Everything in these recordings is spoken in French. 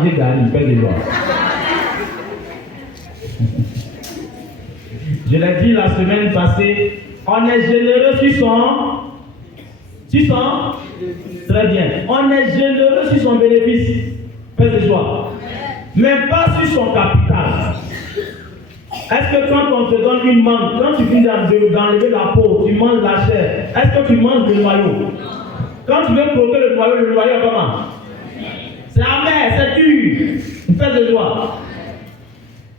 J'ai gagné, fais des lois. Je l'ai dit la semaine passée, on est généreux sur son. Très bien. On est généreux sur son bénéfice. Fais des joies. Mais pas sur son capital. Est-ce que quand on te donne une mangue, quand tu finis d'enlever la peau, tu manges la chair, est-ce que tu manges le noyau? Quand tu veux croquer le noyau est comment? C'est amer, c'est dur. Fais des joies.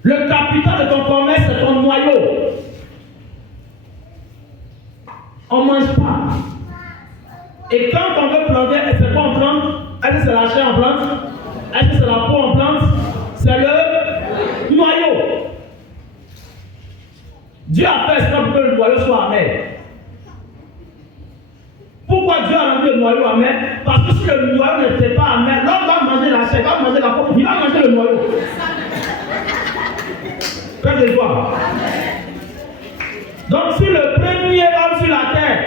Le capital de ton commerce, c'est ton noyau. On ne mange pas. Et quand on veut planter, c'est quoi on plante? Est-ce que c'est la chair en plante? Est-ce que c'est la peau en plante? C'est le noyau. Dieu a fait exprès pour que le noyau soit amer. Pourquoi Dieu a rendu le noyau amer? Parce que si le noyau n'était pas amer, l'homme va manger la chair, il va manger la peau, il va manger le noyau. Faites des joies. Donc si le premier homme sur la terre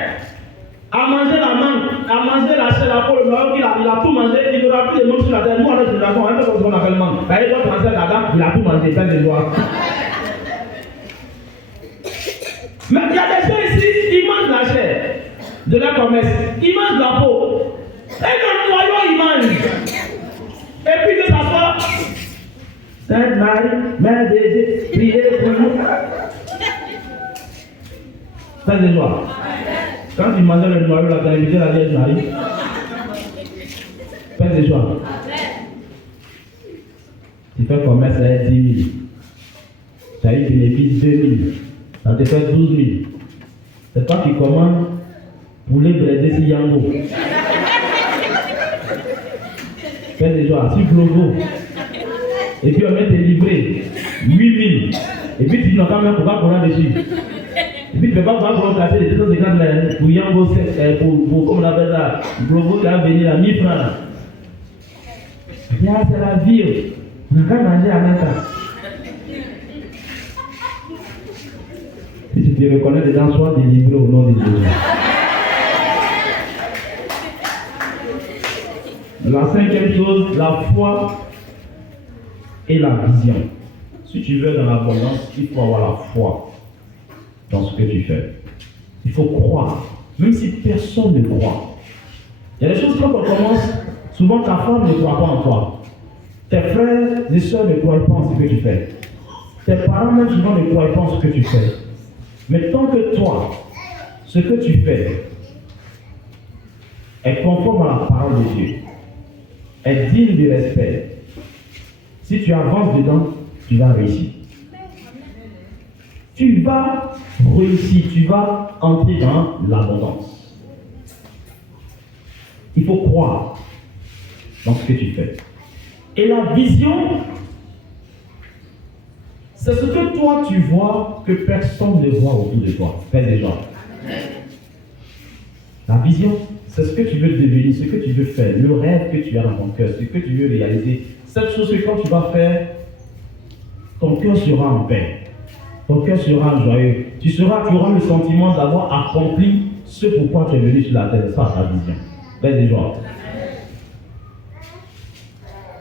a mangé la mangue, a mangé la chair, la peau, le noyau, il a tout mangé, il n'y aura plus de monde sur la terre. Nous, on est génération, on est comme on appelle mangue. Il doit penser à la dame, il a tout mangé, faites des joies. Mais il y a des gens ici, ils mangent la chair de la commerce, ils mangent la peau. Et dans le noyau, ils mangent. Et puis que ça soit Sainte Marie, Mère de Dieu, priez pour nous. Faites des joies. Quand tu manges le noyau, la gravité, la Vierge Marie. Faites des joies. Tu fais commerce, ça est 10 000. Tu as eu bénéfice 2 000. Ça te fait 12 000. C'est toi qui commandes poulet braisé si yango. Fais des joies, si flogo. Et puis on met tes livrets, 8 000. Et puis tu n'as pas même pour dessus. Et puis tu ne peux pas pour casser les 250 pour yango, pour comme on appelle ça, flogo qui a venu à 1000 francs. Là, c'est la vie. On n'a qu'à manger à mettre. Si tu te reconnais dedans, sois délivré au nom de Jésus. La cinquième chose, la foi et la vision. Si tu veux dans l'abondance, il faut avoir la foi dans ce que tu fais. Il faut croire, même si personne ne croit. Il y a des choses quand on commence, souvent ta femme ne croit pas en toi. Tes frères et soeurs ne croient pas en ce que tu fais. Tes parents même souvent ne croient pas en ce que tu fais. Mais tant que toi, ce que tu fais est conforme à la parole de Dieu, est digne de respect, si tu avances dedans, tu vas réussir. Tu vas réussir, tu vas entrer dans l'abondance. Il faut croire dans ce que tu fais. Et la vision, c'est ce que toi tu vois que personne ne voit autour de toi. Fais des gens. La vision, c'est ce que tu veux devenir, ce que tu veux faire, le rêve que tu as dans ton cœur, ce que tu veux réaliser. Cette chose que quand tu vas faire, ton cœur sera en paix. Ton cœur sera joyeux. Tu auras le sentiment d'avoir accompli ce pourquoi tu es venu sur la terre. Ça, ta vision. Fais des joies.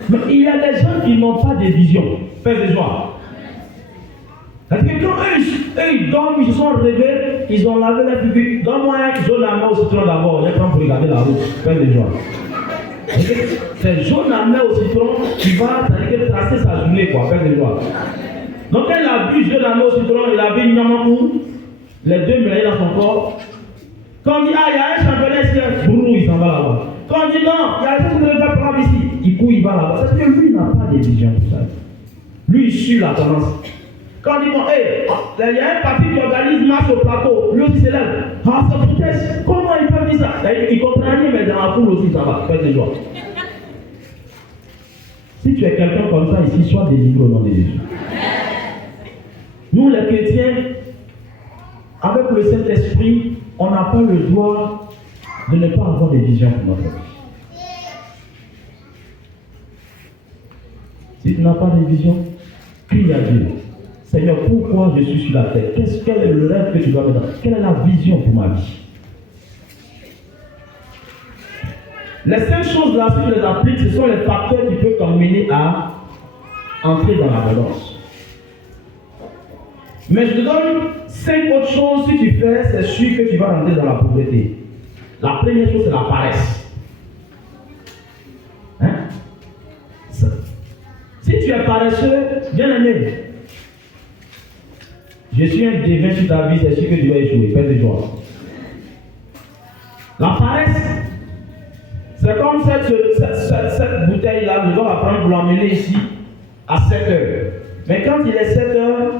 Mais il y a des gens qui n'ont pas de vision. Fais des joies. Parce que quand eux, ils dorment, ils se sont réveillés, ils ont lavé la pupille. Donne-moi un jaune à main au citron d'abord. Je prends pour regarder la route. Fais des joies. C'est jaune à main au citron, tu vas tracer sa journée, quoi. Fais des joies. Donc, quand il a vu jaune à main au citron, il a vu Nyamakou, les deux mélangés dans son corps. Quand on dit, ah, il y a un championnat ici, bourrou, il s'en va là-bas. Quand on dit, non, il y a un truc que je ne vais pas prendre ici, il court, il va là-bas. C'est que lui, il n'a pas de vision pour ça. Lui, il suit la tendance. Quand on dit, bon, hey, il y a un parti qui organise marche au plateau, lui aussi c'est là. Ah, ça proteste. Comment il peut dire ça? Il comprend rien, mais dans la foule aussi, ça va. Faites des joies. Si tu es quelqu'un comme ça ici, sois délivré au nom de Jésus. Nous, les chrétiens, avec le Saint-Esprit, on n'a pas le droit de ne pas avoir des visions pour notre vie. Si tu n'as pas de vision, crie à Dieu. Seigneur, pourquoi je suis sur la terre? Quel est le rêve que tu dois me donner? Quelle est la vision pour ma vie? Les 5 choses là, si tu les appliques, ce sont les facteurs qui peuvent t'emmener à entrer dans l'abondance. Mais je te donne 5 autres choses, si tu fais, c'est sûr que tu vas rentrer dans la pauvreté. La première chose, c'est la paresse. Hein? Si tu es paresseux, bien aimé, je suis un devin sur ta vie, c'est sûr que tu vas échouer. Fais de joie. La paresse, c'est comme cette bouteille-là, je dois la prendre pour l'emmener ici à 7 heures. Mais quand il est 7 heures,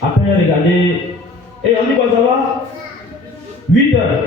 après regarder, et on dit quoi ça va 8 heures.